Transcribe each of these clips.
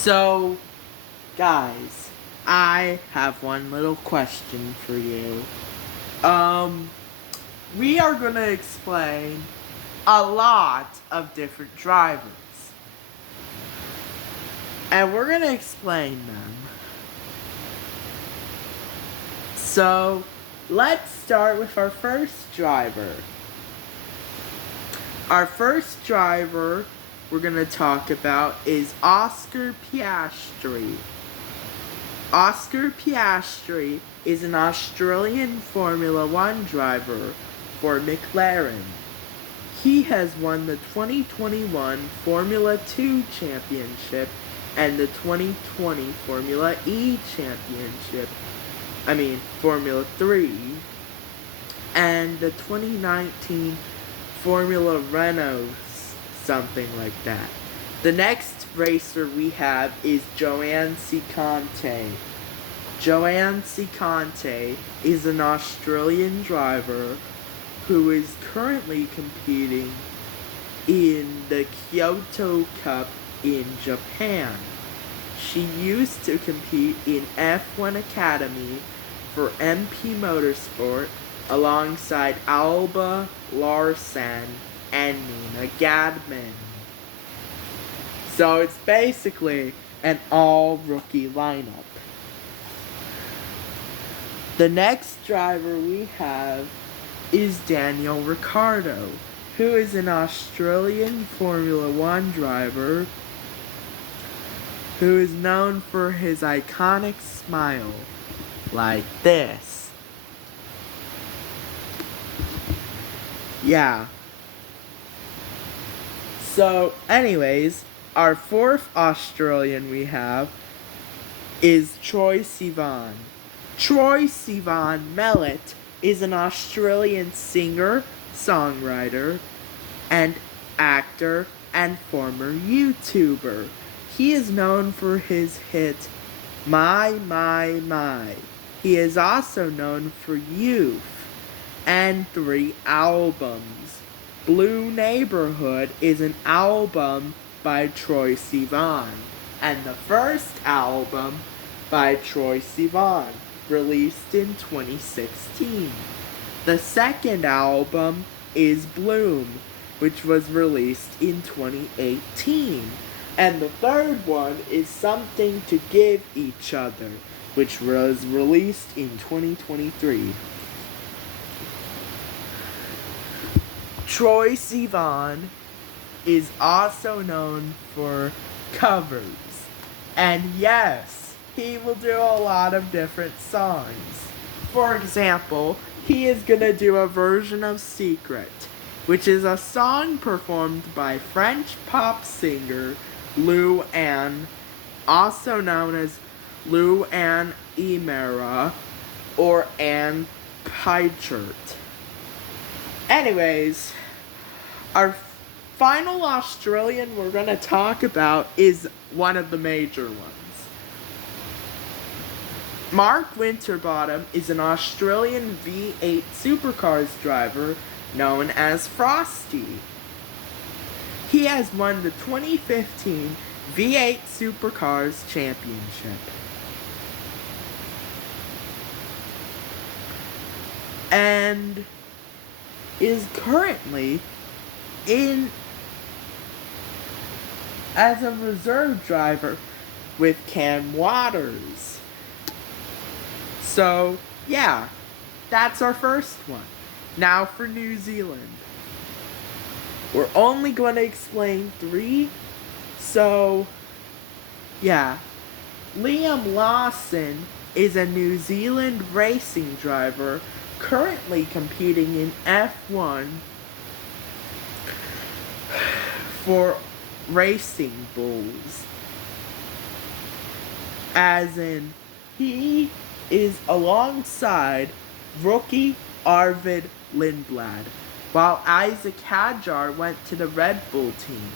So, guys, I have one little question for you. Um, we are gonna explain a lot of different drivers. And we're gonna explain them. So, let's start with our first driver. Our first driver we're gonna talk about is Oscar Piastri. Oscar Piastri is an Australian Formula One driver for McLaren. He has won the 2021 Formula 2 Championship and the 2020 Formula E Championship. Formula 3. And the 2019 Formula Renault, something like that. The next racer we have is Joan Ciconte. Joan Ciconte is an Australian driver who is currently competing in the Kyoto Cup in Japan. She used to compete in F1 Academy for MP Motorsport alongside Alba Larsen and Nina Gadman. So it's basically an all-rookie lineup. The next driver we have is Daniel Ricciardo, who is an Australian Formula One driver who is known for his iconic smile, like this. Yeah. So, anyways, our fourth Australian we have is Troye Sivan. Troye Sivan Mellett is an Australian singer, songwriter, and actor, and former YouTuber. He is known for his hit, My, My, My. He is also known for Youth and 3 albums. Blue Neighborhood is an album by Troye Sivan, and the first album by Troye Sivan, released in 2016. The second album is Bloom, which was released in 2018. And the third one is Something to Give Each Other, which was released in 2023. Troye Sivan is also known for covers. And yes, he will do a lot of different songs. For example, he is gonna do a version of Secret, which is a song performed by French pop singer Lou Anne, also known as Lou Anne Emera or Anne Pritchard. Anyways, our final Australian we're going to talk about is one of the major ones. Mark Winterbottom is an Australian V8 supercars driver known as Frosty. He has won the 2015 V8 Supercars Championship. And is currently in as a reserve driver with Cam Waters. So, yeah, that's our first one. Now for New Zealand. We're only going to explain 3, so, yeah. Liam Lawson is a New Zealand racing driver currently competing in F1 for Racing Bulls. As in, he is alongside rookie Arvid Lindblad, while Isaac Hadjar went to the Red Bull team.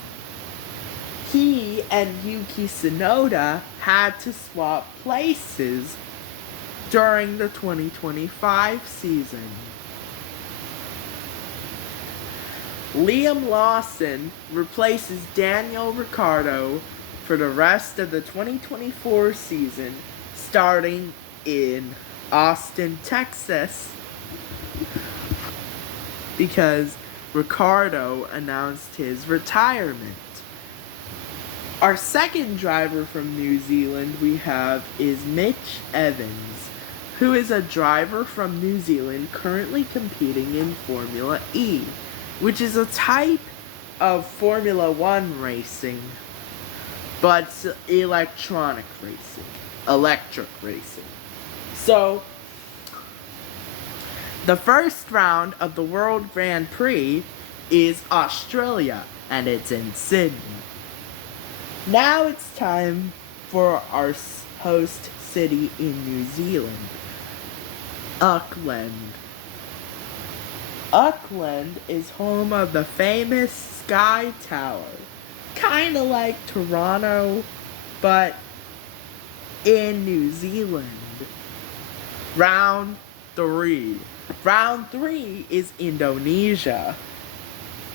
He and Yuki Tsunoda had to swap places during the 2025 season. Liam Lawson replaces Daniel Ricciardo for the rest of the 2024 season, starting in Austin, Texas, because Ricciardo announced his retirement. Our second driver from New Zealand we have is Mitch Evans, who is a driver from New Zealand currently competing in Formula E, which is a type of Formula One racing, but it's electric racing. So, the first round of the World Grand Prix is Australia, and it's in Sydney. Now it's time for our host city in New Zealand, Auckland. Auckland is home of the famous Sky Tower, kinda like Toronto, but in New Zealand. Round 3. Round 3 is Indonesia.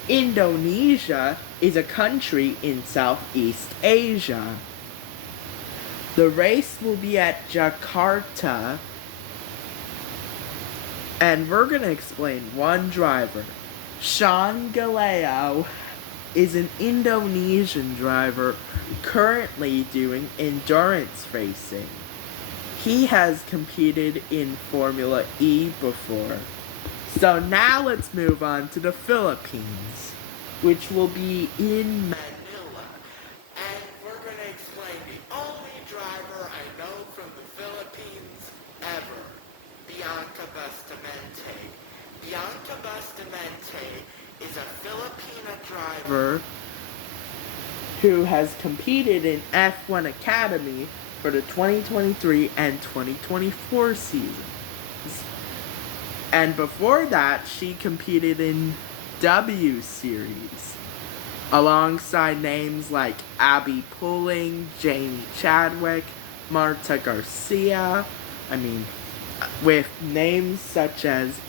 Indonesia is a country in Southeast Asia. The race will be at Jakarta, and we're going to explain one driver. Sean Galeo is an Indonesian driver currently doing endurance racing. He has competed in Formula E before. So now let's move on to the Philippines, which will be in Manila. And we're going to explain the only driver I know from the Philippines ever, Bianca Bustamante. Bianca Bustamante is a Filipina driver who has competed in F1 Academy for the 2023 and 2024 seasons. And before that, she competed in W Series alongside names like Abby Pulling, Jamie Chadwick, Marta Garcia. With names such as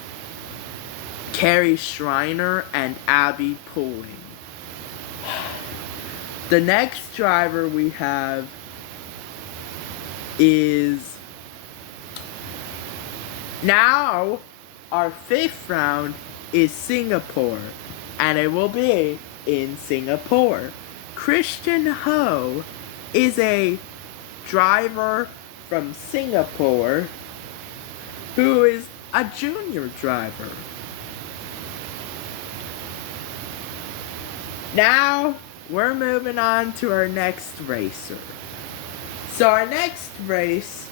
Carrie Schreiner and Abby Pulling. The next driver we have is now our fifth round is Singapore, and it will be in Singapore. Christian Ho is a driver from Singapore who is a junior driver. Now we're moving on to our next racer. So our next race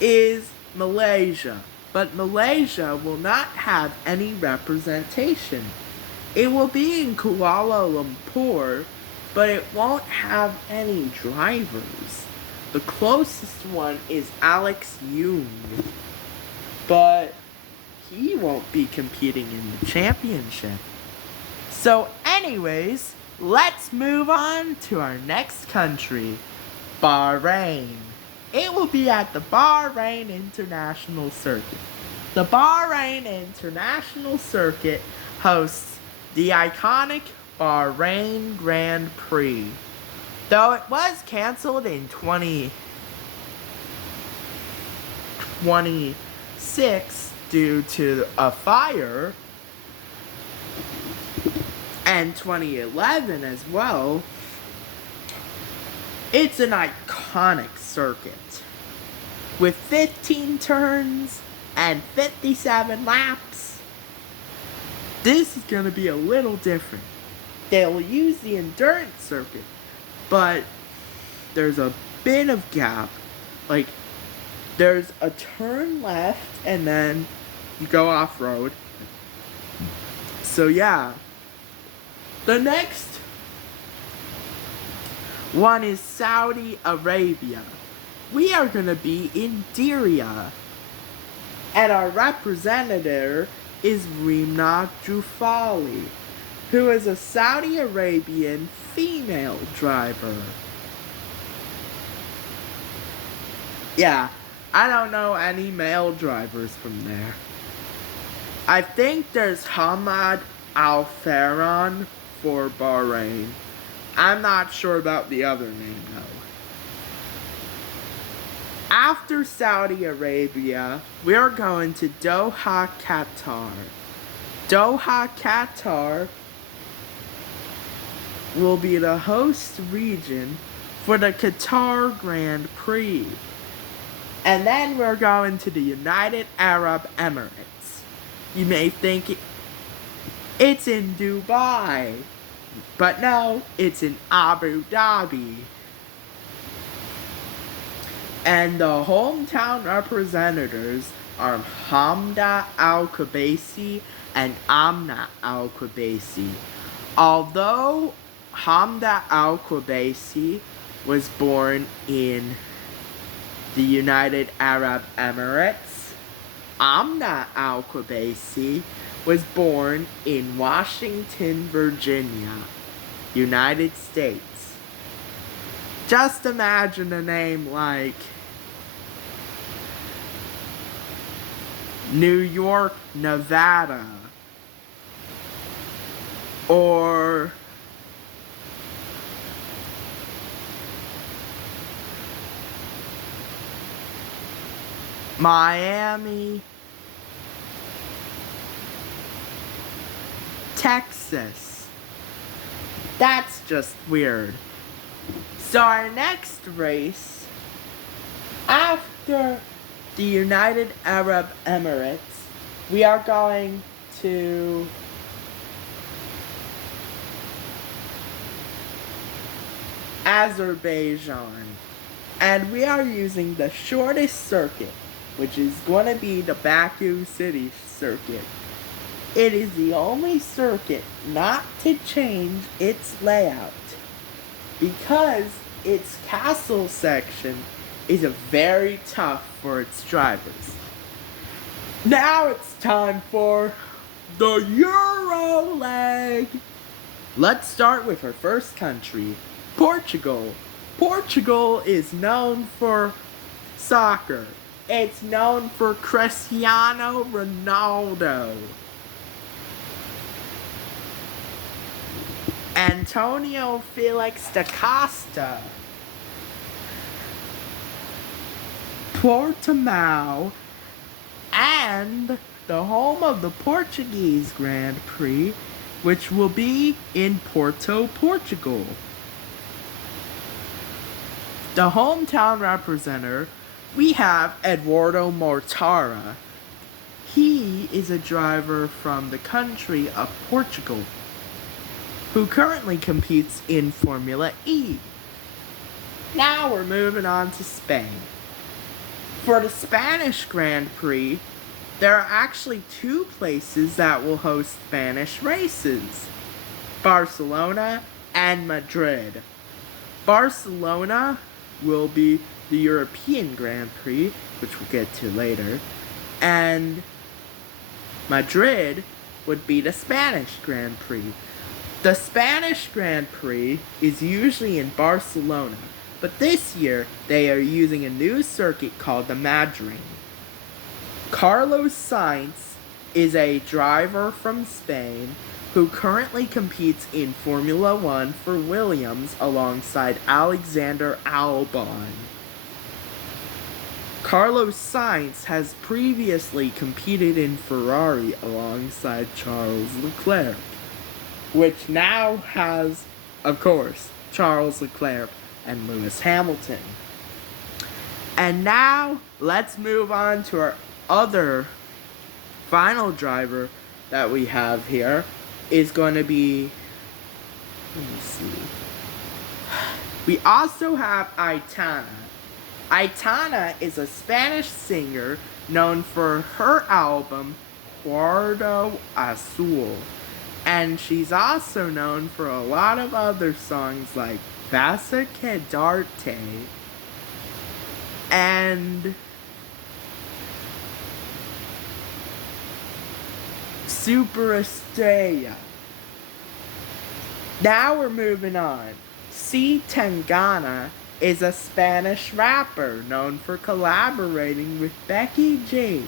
is Malaysia, but Malaysia will not have any representation. It will be in Kuala Lumpur, but it won't have any drivers. The closest one is Alex Yoong, but he won't be competing in the championship. So anyways, let's move on to our next country, Bahrain. It will be at the Bahrain International Circuit. The Bahrain International Circuit hosts the iconic Bahrain Grand Prix. Though it was canceled in 2026 due to a fire, and 2011 as well, it's an iconic circuit with 15 turns and 57 laps. This is going to be a little different. They'll use the endurance circuit, but there's a bit of gap. Like, there's a turn left and then you go off-road. So yeah. The next one is Saudi Arabia. We are going to be in Diriyah. And our representative is Reema Jufali, who is a Saudi Arabian female driver. Yeah, I don't know any male drivers from there. I think there's Hamad Al Farhan for Bahrain. I'm not sure about the other name though. After Saudi Arabia, we are going to Doha, Qatar. Doha, Qatar will be the host region for the Qatar Grand Prix. And then we're going to the United Arab Emirates. You may think it's in Dubai, but no, it's in Abu Dhabi. And the hometown representatives are Hamda Al-Qubaisi and Amna Al-Qubaisi. Although Hamda Al-Qubaisi was born in the United Arab Emirates, Amna Al-Qubaisi was born in Washington, Virginia, United States. Just imagine a name like New York, Nevada, or Miami, Texas. That's just weird. So our next race, after the United Arab Emirates, we are going to Azerbaijan. And we are using the shortest circuit, which is going to be the Baku City circuit. It is the only circuit not to change its layout, because its castle section is very tough for its drivers. Now it's time for the Euro leg. Let's start with our first country, Portugal. Portugal is known for soccer. It's known for Cristiano Ronaldo, Antonio Felix da Costa, Portimao, and the home of the Portuguese Grand Prix, which will be in Porto, Portugal. The hometown representative, we have Eduardo Mortara. He is a driver from the country of Portugal, who currently competes in Formula E. Now we're moving on to Spain. For the Spanish Grand Prix, there are actually two places that will host Spanish races: Barcelona and Madrid. Barcelona will be the European Grand Prix, which we'll get to later, and Madrid would be the Spanish Grand Prix. The Spanish Grand Prix is usually in Barcelona, but this year they are using a new circuit called the Madrid. Carlos Sainz is a driver from Spain who currently competes in Formula One for Williams alongside Alexander Albon. Carlos Sainz has previously competed in Ferrari alongside Charles Leclerc, which now has, of course, Charles Leclerc and Lewis Hamilton. And now, let's move on to our other final driver that we have here. Is going to be, let me see. We also have Aitana. Aitana is a Spanish singer known for her album Cuarto Azul. And she's also known for a lot of other songs like Vas a Quedarte and Superestrella. Now we're moving on. C. Tangana is a Spanish rapper known for collaborating with Becky G.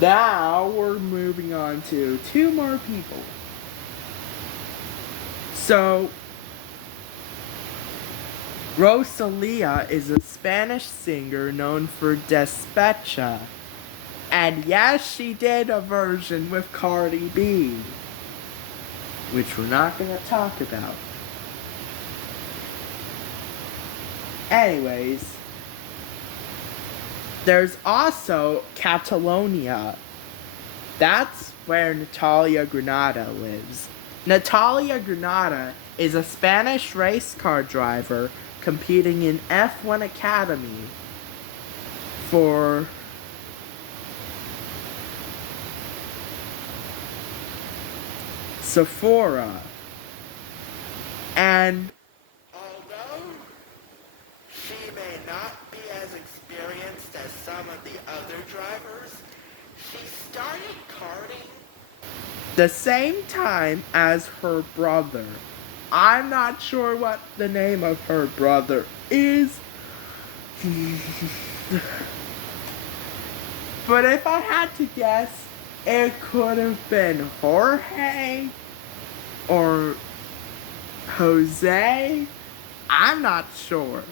Now we're moving on to two more people. So, Rosalia is a Spanish singer known for Despecha. And yes, she did a version with Cardi B, which we're not going to talk about. Anyways, there's also Catalonia. That's where Natalia Granada lives. Natalia Granada is a Spanish race car driver competing in F1 Academy for Sephora. And although she may not be as experienced as some of the other drivers, she started karting the same time as her brother. I'm not sure what the name of her brother is. But if I had to guess, it could have been Jorge or Jose. I'm not sure.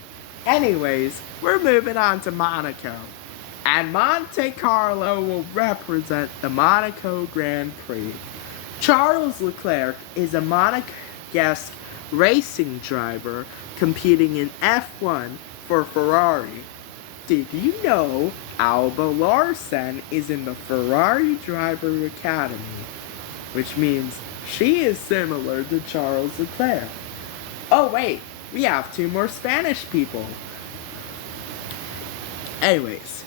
Anyways, we're moving on to Monaco. And Monte Carlo will represent the Monaco Grand Prix. Charles Leclerc is a Monegasque racing driver competing in F1 for Ferrari. Did you know Alba Larsen is in the Ferrari Driver Academy? Which means she is similar to Charles Leclerc. Oh wait, we have 2 more Spanish people. Anyways,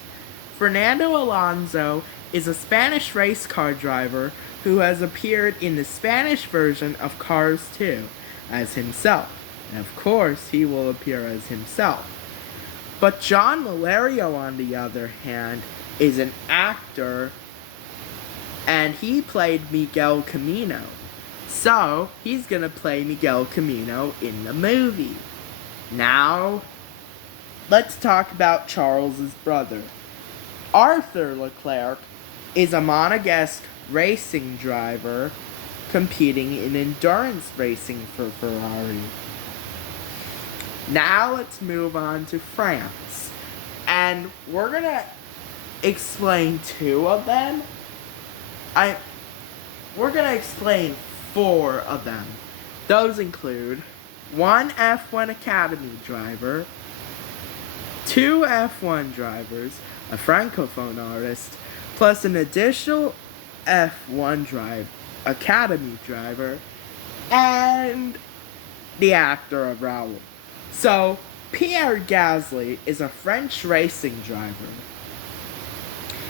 Fernando Alonso is a Spanish race car driver who has appeared in the Spanish version of Cars 2 as himself. And of course, he will appear as himself. But John Valerio, on the other hand, is an actor, and he played Miguel Camino. So, he's gonna play Miguel Camino in the movie. Now, let's talk about Charles's brother. Arthur Leclerc is a Monegasque racing driver competing in endurance racing for Ferrari. Now let's move on to France. And we're gonna explain 2 of them. We're gonna explain 4 of them. Those include 1 F1 Academy driver, 2 F1 drivers, a Francophone artist, plus an additional F1 Academy driver, and the actor of Raoul. So, Pierre Gasly is a French racing driver.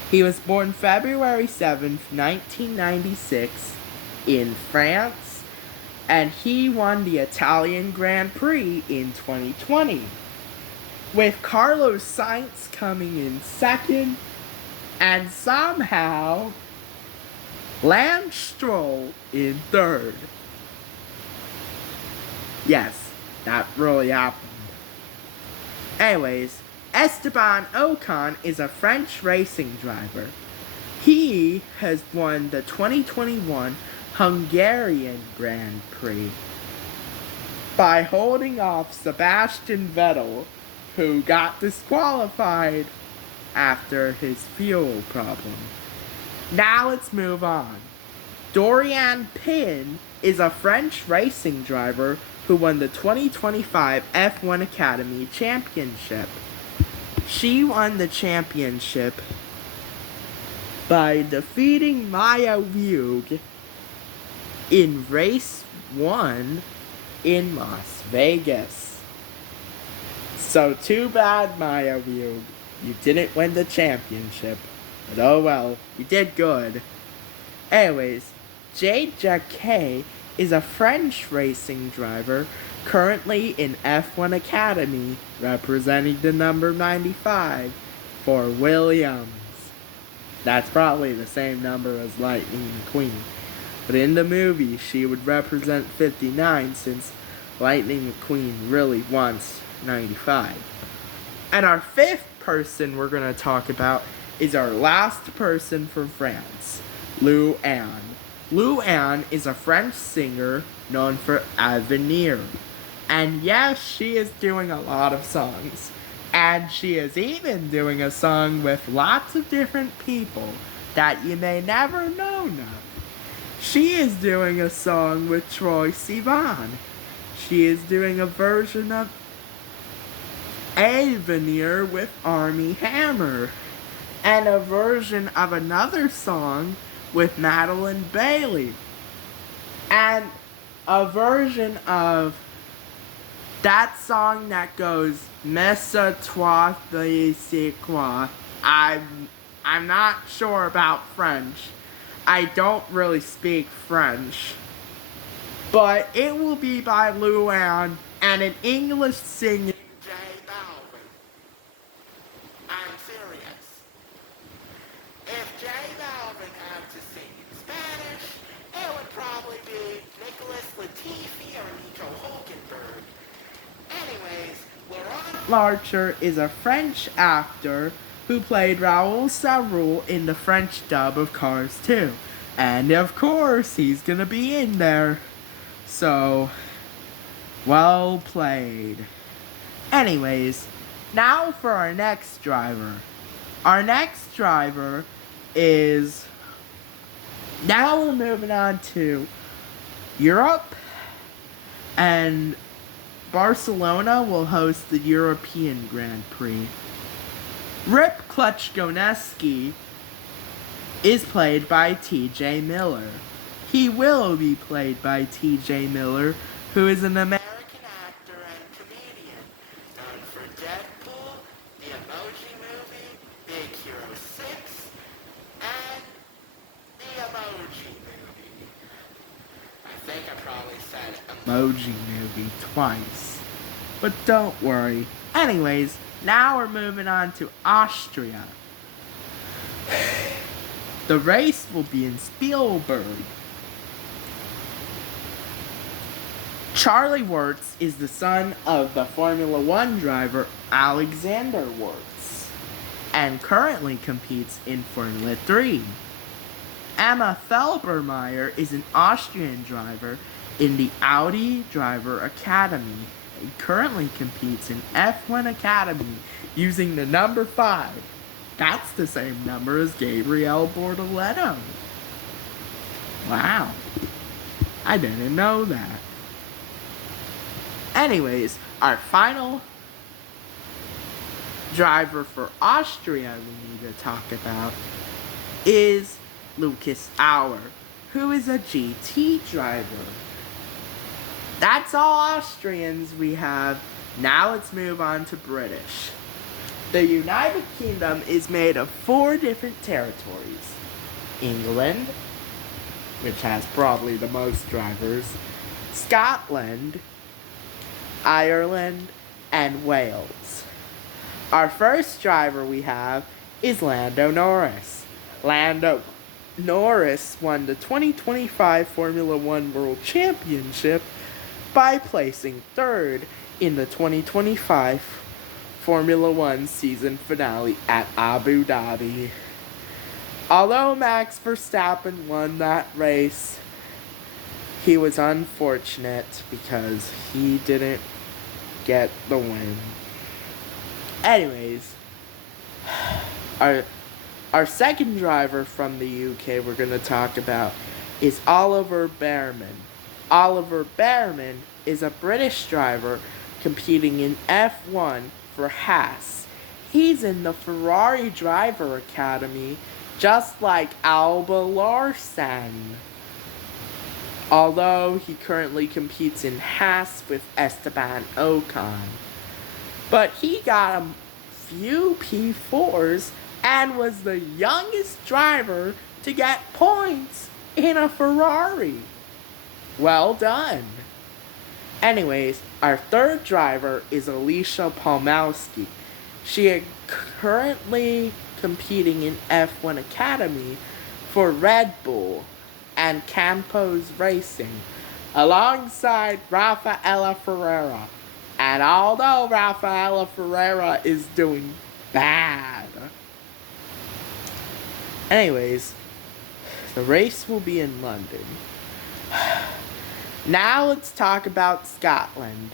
He was born February 7th, 1996 in France, and he won the Italian Grand Prix in 2020, with Carlos Sainz coming in 2nd, and somehow Lance Stroll in 3rd. Yes, that really happened. Anyways, Esteban Ocon is a French racing driver. He has won the 2021 Hungarian Grand Prix by holding off Sebastian Vettel, who got disqualified after his fuel problem. Now let's move on. Doriane Pin is a French racing driver who won the 2025 F1 Academy Championship. She won the championship by defeating Maya Wueg in race 1 in Las Vegas. So too bad, Maya Wueg. You didn't win the championship. But oh well, you did good. Anyways, Jade Jacquet is a French racing driver currently in F1 Academy, representing the number 95 for Williams. That's probably the same number as Lightning McQueen. But in the movie, she would represent 59 since Lightning McQueen really wants 95. And our 5th person we're going to talk about is our last person from France, Lou Anne. Lou Anne is a French singer known for Avenir. And yes, she is doing a lot of songs. And she is even doing a song with lots of different people that you may never know of. She is doing a song with Troye Sivan. She is doing a version of Avenir with Armie Hammer. And a version of another song with Madeline Bailey. And a version of that song that goes Messa toi c'est quoi. I'm not sure about French. I don't really speak French. But it will be by Luann and an English singing J Balvin. I'm serious. If J Balvin had to sing in Spanish, it would probably be Nicholas Latifi or Nico Hulkenberg. Anyways, Laurent Larcher is a French actor who played Raoul Sarroul in the French dub of Cars 2. And of course, he's gonna be in there. So, well played. Anyways, now for our next driver. Our next driver is... Now we're moving on to Europe, and Barcelona will host the European Grand Prix. Rip Kluczkoneski is played by T.J. Miller. He will be played by T.J. Miller, who is an American actor and comedian, known for Deadpool, The Emoji Movie, Big Hero 6, and The Emoji Movie. I think I probably said Emoji Movie twice, but don't worry. Anyways, now we're moving on to Austria. The race will be in Spielberg. Charlie Wirtz is the son of the Formula One driver Alexander Wirtz and currently competes in Formula 3. Emma Felbermeyer is an Austrian driver in the Audi Driver Academy and currently competes in F1 Academy using the number 5. That's the same number as Gabriel Bortoleto. Wow. I didn't know that. Anyways, our final driver for Austria we need to talk about is Lucas Auer, who is a GT driver. That's all Austrians we have. Now let's move on to British. The United Kingdom is made of 4 different territories. England, which has probably the most drivers, Scotland, Ireland, and Wales. Our first driver we have is Lando Norris. Lando Norris won the 2025 Formula One World Championship by placing 3rd in the 2025 Formula One season finale at Abu Dhabi. Although Max Verstappen won that race, he was unfortunate because he didn't get the win. Anyways, our second driver from the UK we're going to talk about is Oliver Bearman. Oliver Bearman is a British driver competing in F1 for Haas. He's in the Ferrari Driver Academy, just like Alba Larsen. Although he currently competes in Haas with Esteban Ocon. But he got a few P4s and was the youngest driver to get points in a Ferrari. Well done. Anyways, our third driver is Alicia Palmowski. She is currently competing in F1 Academy for Red Bull and Campos Racing alongside Rafaela Ferreira. And although Rafaela Ferreira is doing bad. Anyways, the race will be in London. Now let's talk about Scotland.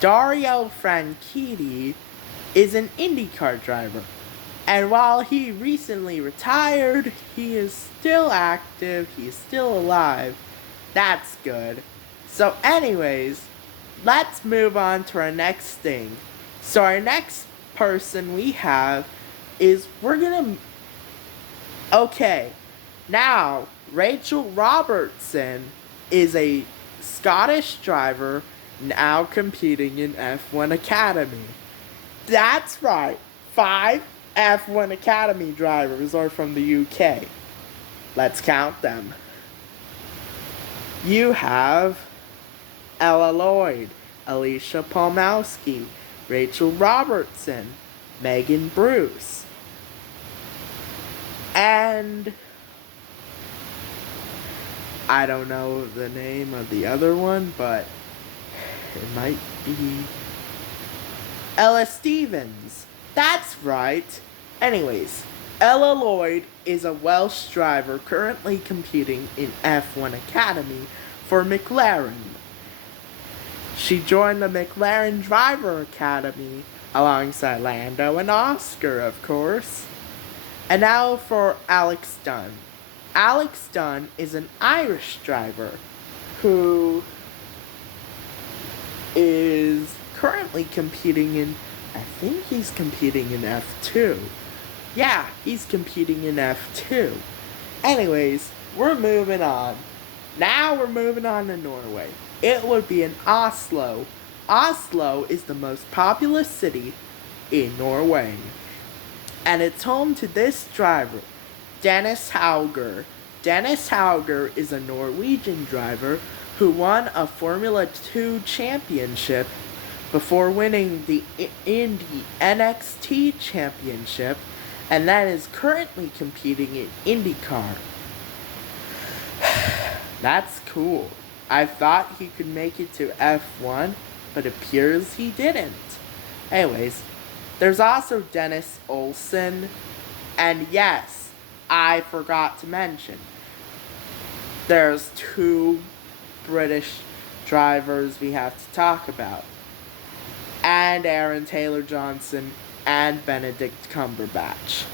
Dario Franchitti is an IndyCar driver. And while he recently retired, he is still active, he is still alive. That's good. So anyways, let's move on to our next thing. So our next person we have is okay, now Rachel Robertson is a Scottish driver now competing in F1 Academy. That's right, 5 F1 Academy drivers are from the UK. Let's count them. You have Ella Lloyd, Alicia Palmowski, Rachel Robertson, Megan Bruce, and I don't know the name of the other one, but it might be Ella Stevens. That's right. Anyways, Ella Lloyd is a Welsh driver currently competing in F1 Academy for McLaren. She joined the McLaren Driver Academy alongside Lando and Oscar, of course. And now for Alex Dunn. Alex Dunn is an Irish driver who is currently competing in, I think he's competing in F2. Yeah, he's competing in F2. Anyways, we're moving on. Now we're moving on to Norway. It would be in Oslo. Oslo is the most populous city in Norway. And it's home to this driver, Dennis Hauger. Dennis Hauger is a Norwegian driver who won a Formula 2 championship before winning the Indy NXT championship, and that is currently competing in IndyCar. That's cool. I thought he could make it to F1, but it appears he didn't. Anyways, there's also Dennis Olsen, and yes, I forgot to mention, there's 2 British drivers we have to talk about, and Aaron Taylor-Johnson and Benedict Cumberbatch.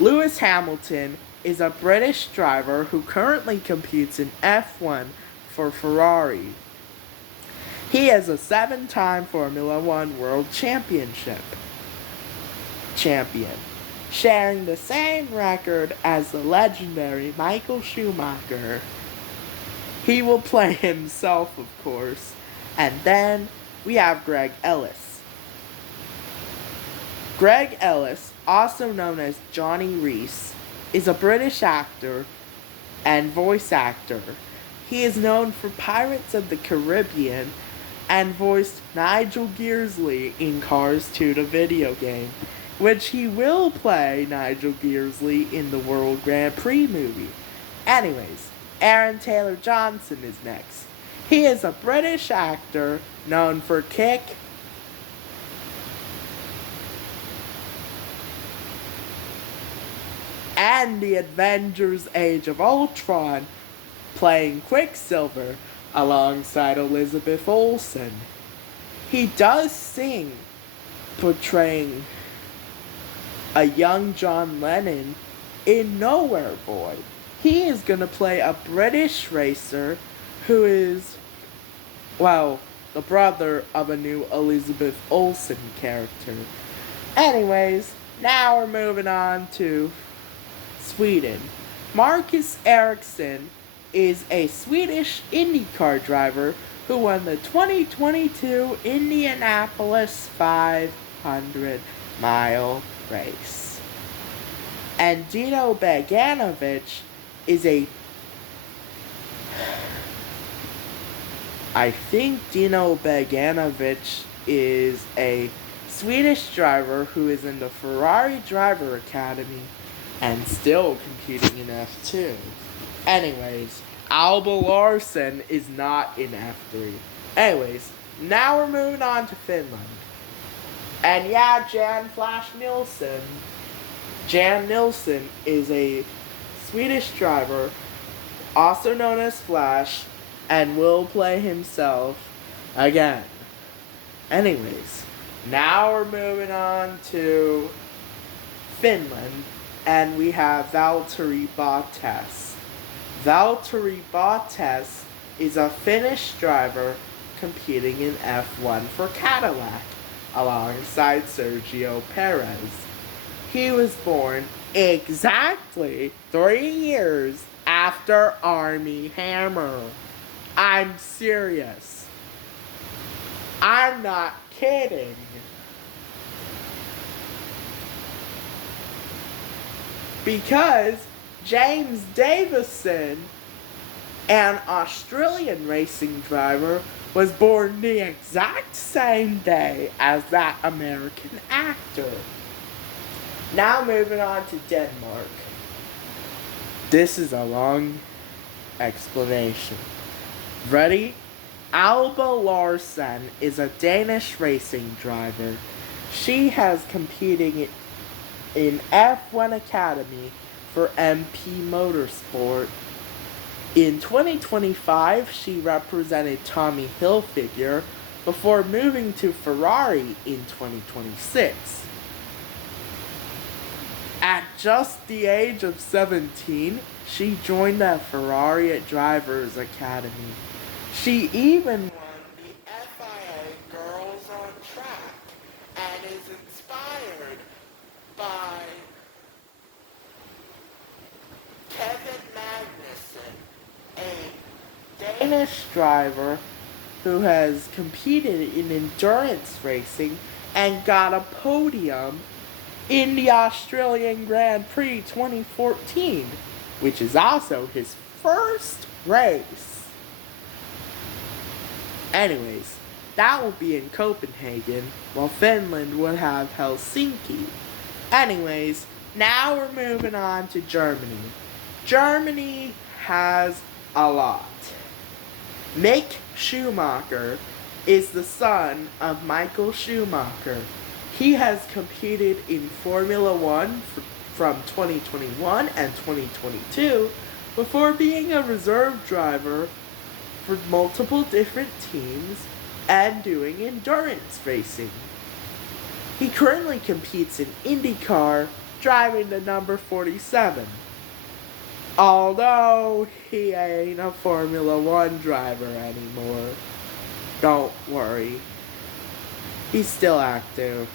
Lewis Hamilton is a British driver who currently competes in F1 for Ferrari. He is a 7-time Formula 1 World Championship champion, sharing the same record as the legendary Michael Schumacher. He will play himself, of course. And then we have Greg Ellis. Greg Ellis, also known as Johnny Reese, is a British actor and voice actor. He is known for Pirates of the Caribbean and voiced Nigel Gearsley in Cars 2 the video game, which he will play Nigel Gearsley in the World Grand Prix movie. Anyways, Aaron Taylor-Johnson is next. He is a British actor known for Kick, and the Avengers Age of Ultron, playing Quicksilver alongside Elizabeth Olsen. He does sing, portraying a young John Lennon in Nowhere Boy. He is going to play a British racer who is, well, the brother of a new Elizabeth Olsen character. Anyways, now we're moving on to Sweden. Marcus Ericsson is a Swedish IndyCar driver who won the 2022 Indianapolis 500-mile race. And Dino Beganovic is I think Dino Beganovic is a Swedish driver who is in the Ferrari Driver Academy and still competing in F2. Anyways, Alba Larsen is not in F3. Anyways, now we're moving on to Finland. And yeah, Jan Flash Nilsson. Jan Nilsson is a Swedish driver, also known as Flash, and will play himself again. Anyways, now we're moving on to Finland, and we have Valtteri Bottas. Valtteri Bottas is a Finnish driver competing in F1 for Cadillac alongside Sergio Perez. He was born exactly 3 years after Armie Hammer. I'm serious. I'm not kidding. Because James Davison, an Australian racing driver, was born the exact same day as that American actor. Now moving on to Denmark. This is a long explanation. Ready? Alba Larsen is a Danish racing driver. She has competed in F1 Academy for MP Motorsport. In 2025, she represented Tommy Hilfiger before moving to Ferrari in 2026. At just the age of 17, she joined the Ferrari Drivers Academy. She even won the FIA Girls on Track and is inspired by Kevin Magnussen, a Danish driver who has competed in endurance racing and got a podium in the Australian Grand Prix 2014, which is also his first race. Anyways, that will be in Copenhagen, while Finland would have Helsinki. Anyways, now we're moving on to Germany. Germany has a lot. Mick Schumacher is the son of Michael Schumacher. He has competed in Formula One from 2021 and 2022 before being a reserve driver for multiple different teams and doing endurance racing. He currently competes in IndyCar, driving the number 47. Although he ain't a Formula One driver anymore. Don't worry. He's still active.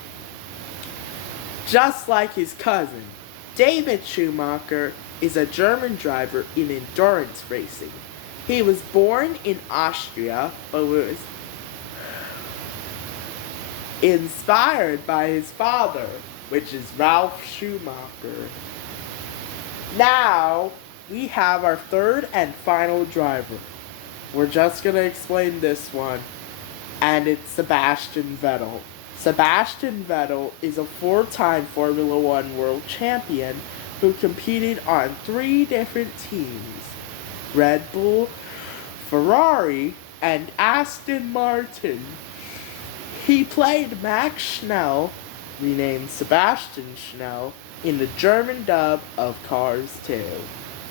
Just like his cousin, David Schumacher is a German driver in endurance racing. He was born in Austria, but was inspired by his father, which is Ralf Schumacher. Now, we have our third and final driver. We're just going to explain this one, and it's Sebastian Vettel. Sebastian Vettel is a 4-time Formula One world champion who competed on 3 different teams: Red Bull, Ferrari, and Aston Martin. He played Max Schnell, renamed Sebastian Schnell, in the German dub of Cars 2.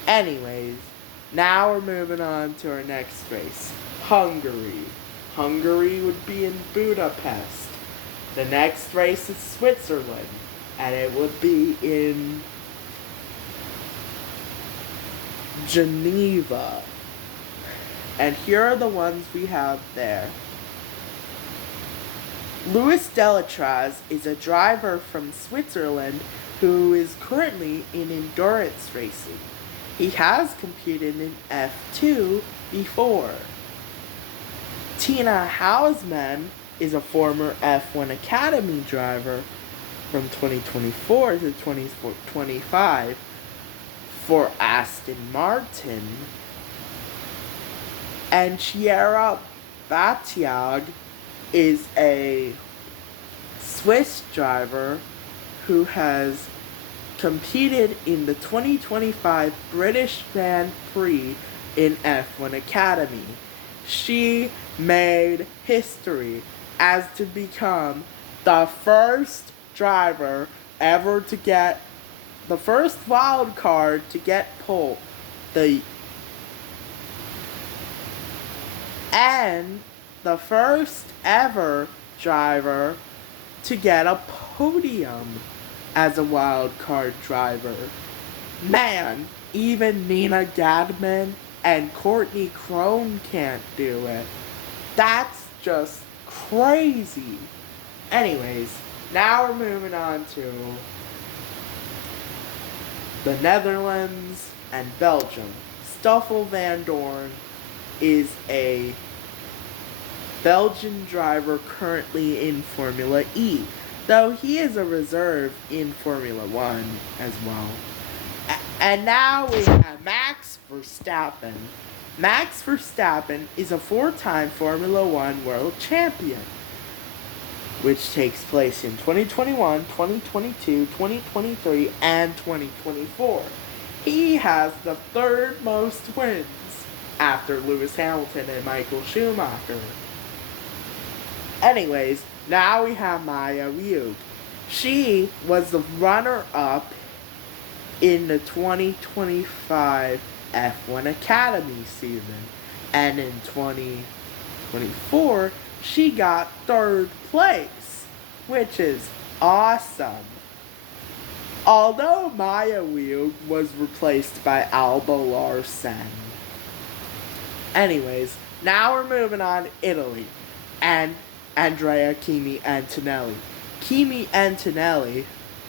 Anyways, now we're moving on to our next race, Hungary. Hungary would be in Budapest. The next race is Switzerland, and it would be in Geneva. And here are the ones we have there. Louis Delatraz is a driver from Switzerland who is currently in endurance racing. He has competed in F2 before. Tina Hausmann is a former F1 Academy driver from 2024 to 2025 for Aston Martin. And Chiara Batiag is a Swiss driver who has competed in the 2025 British Grand Prix in F1 Academy. She made history as to become the first driver ever to get the first wild card to get pole, the and the first ever driver to get a podium as a wild card driver. Man, even Nina Gadman and Courtney Crone can't do it. That's just crazy. Anyways, now we're moving on to the Netherlands and Belgium. Stoffel van Dorn is a Belgian driver currently in Formula E, though he is a reserve in Formula One as well. And now we have Max Verstappen. Max Verstappen is a four-time Formula One world champion, which takes place in 2021, 2022, 2023, and 2024. He has the third most wins after Lewis Hamilton and Michael Schumacher. Anyways, now we have Maya Riuk. She was the runner-up in the 2025 F1 Academy season, and in 2024 she got third place, which is awesome. Although Maya Riuk was replaced by Alba Larsen. Anyways, now we're moving on to Italy and Andrea Kimi Antonelli. Kimi Antonelli,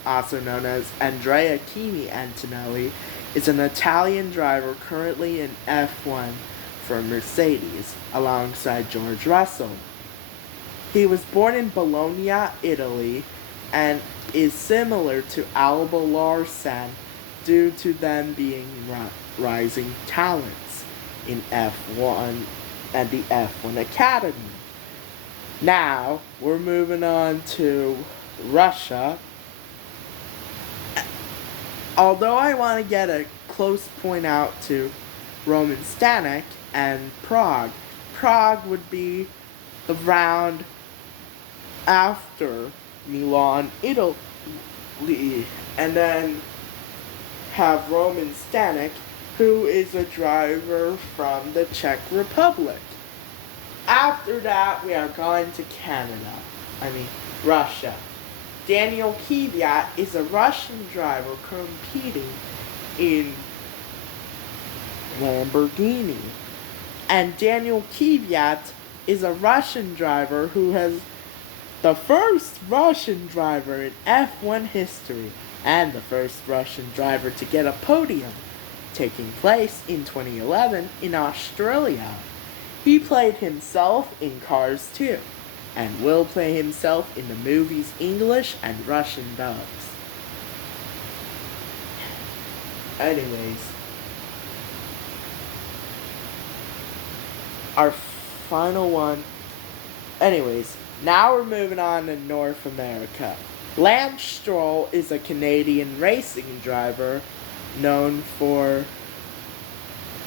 also known as Andrea Kimi Antonelli, is an Italian driver currently in F1 for Mercedes, alongside George Russell. He was born in Bologna, Italy, and is similar to Alba Larsen due to them being rising talents in F1 and the F1 Academy. Now, we're moving on to Russia. Although I want to get a close point out to Roman Stanek and Prague. Prague would be the round after Milan, Italy, and then have Roman Stanek, who is a driver from the Czech Republic. After that, we are going to Russia. Daniel Kvyat is a Russian driver competing in Lamborghini. And Daniel Kvyat is a Russian driver who has the first Russian driver in F1 history and the first Russian driver to get a podium, taking place in 2011 in Australia. He played himself in Cars 2, and will play himself in the movie's English and Russian dubs. Anyways, our final one. Anyways, now we're moving on to North America. Lance Stroll is a Canadian racing driver known for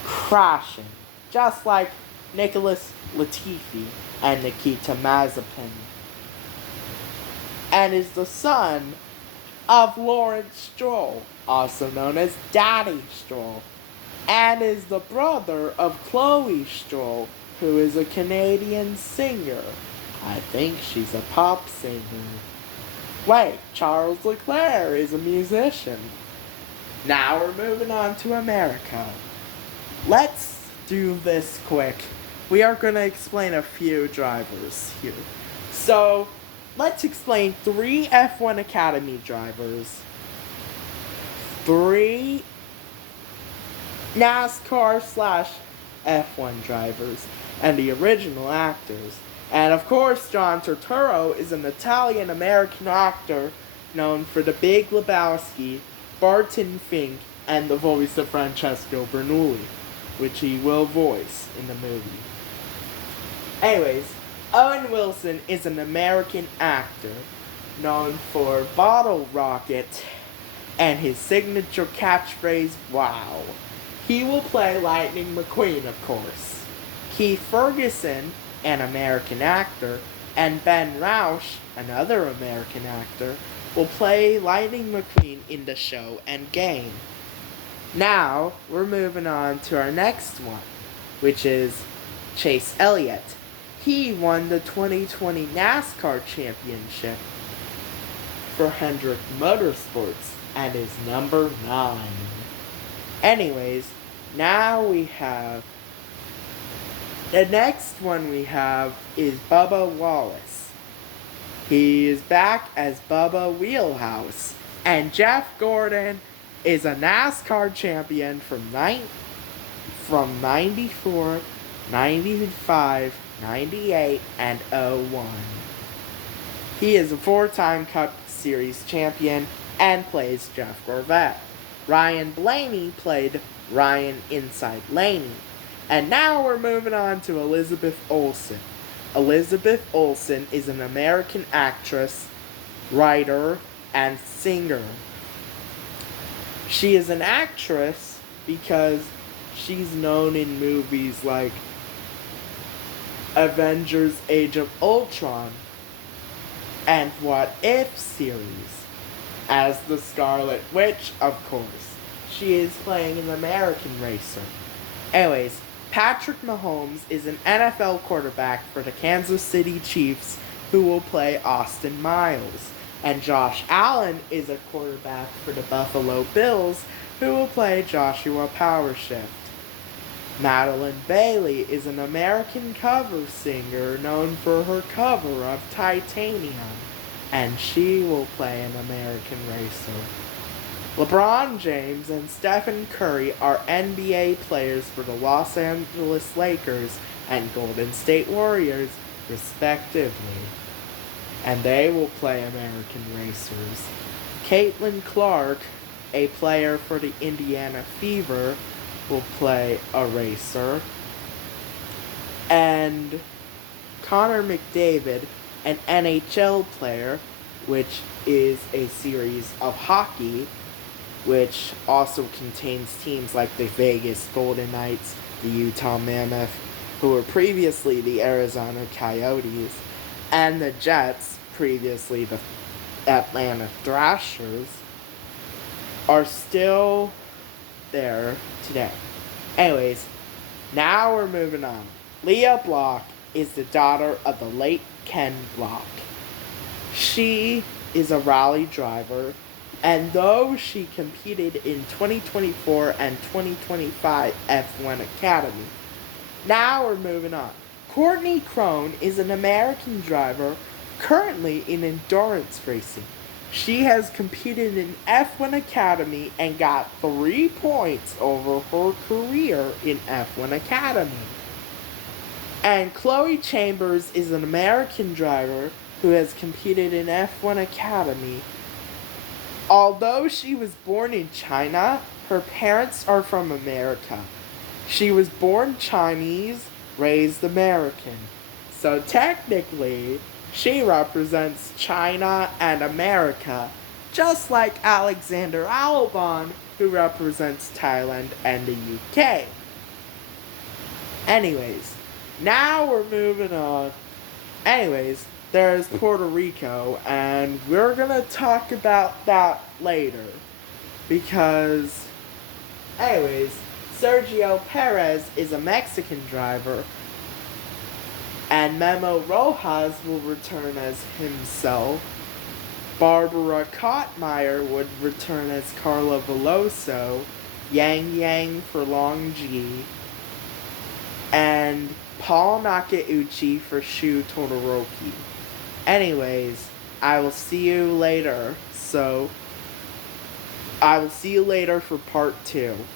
crashing, just like Nicholas Latifi and Nikita Mazepin, and is the son of Lawrence Stroll, also known as Daddy Stroll, and is the brother of Chloe Stroll, who is a Canadian singer. I think she's a pop singer. Wait, Charles Leclerc is a musician. Now we're moving on to America. Let's do this quick. We are going to explain a few drivers here. So, let's explain 3 F1 Academy drivers, 3 NASCAR/F1 drivers, and the original actors. And of course, John Turturro is an Italian-American actor known for The Big Lebowski, Barton Fink, and the voice of Francesco Bernoulli, which he will voice in the movie. Anyways, Owen Wilson is an American actor known for Bottle Rocket and his signature catchphrase, "Wow." He will play Lightning McQueen, of course. Keith Ferguson, an American actor, and Ben Rausch, another American actor, will play Lightning McQueen in the show and game. Now, we're moving on to our next one, which is Chase Elliott. He won the 2020 NASCAR championship for Hendrick Motorsports and is number 9. Anyways, now we have... The next one we have is Bubba Wallace. He is back as Bubba Wheelhouse. And Jeff Gordon is a NASCAR champion from 94, 95, 98, and 01. He is a 4-time Cup Series champion and plays Jeff Gorvette. Ryan Blaney played Ryan Inside Laney. And now we're moving on to Elizabeth Olsen. Elizabeth Olsen is an American actress, writer, and singer. She is an actress because she's known in movies like Avengers Age of Ultron and What If series as the Scarlet Witch, of course. She is playing an American racer. Anyways, Patrick Mahomes is an NFL quarterback for the Kansas City Chiefs who will play Austin Miles. And Josh Allen is a quarterback for the Buffalo Bills who will play Joshua Powershift. Madeline Bailey is an American cover singer known for her cover of Titanium, and she will play an American racer. LeBron James and Stephen Curry are NBA players for the Los Angeles Lakers and Golden State Warriors, respectively, and they will play American racers. Caitlin Clark, a player for the Indiana Fever, will play a racer. And Connor McDavid, an NHL player, which is a series of hockey, which also contains teams like the Vegas Golden Knights, the Utah Mammoth, who were previously the Arizona Coyotes, and the Jets, previously the Atlanta Thrashers, are still there today. Anyways, now we're moving on. Leah Block is the daughter of the late Ken Block. She is a rally driver, and though she competed in 2024 and 2025 F1 Academy, now we're moving on. Courtney Crone is an American driver currently in endurance racing. She has competed in F1 Academy and got 3 points over her career in F1 Academy. And Chloe Chambers is an American driver who has competed in F1 Academy. Although she was born in China, her parents are from America. She was born Chinese, raised American. So technically, she represents China and America, just like Alexander Albon, who represents Thailand and the UK. Anyways, now we're moving on. Anyways, there's Puerto Rico, and we're gonna talk about that later. Because, anyways, Sergio Perez is a Mexican driver, and Memo Rojas will return as himself. Barbara Kottmeyer would return as Carla Veloso, Yang Yang for Long G, and Paul Nakauchi for Shu Todoroki. Anyways, I will see you later. So, I will see you later for part 2.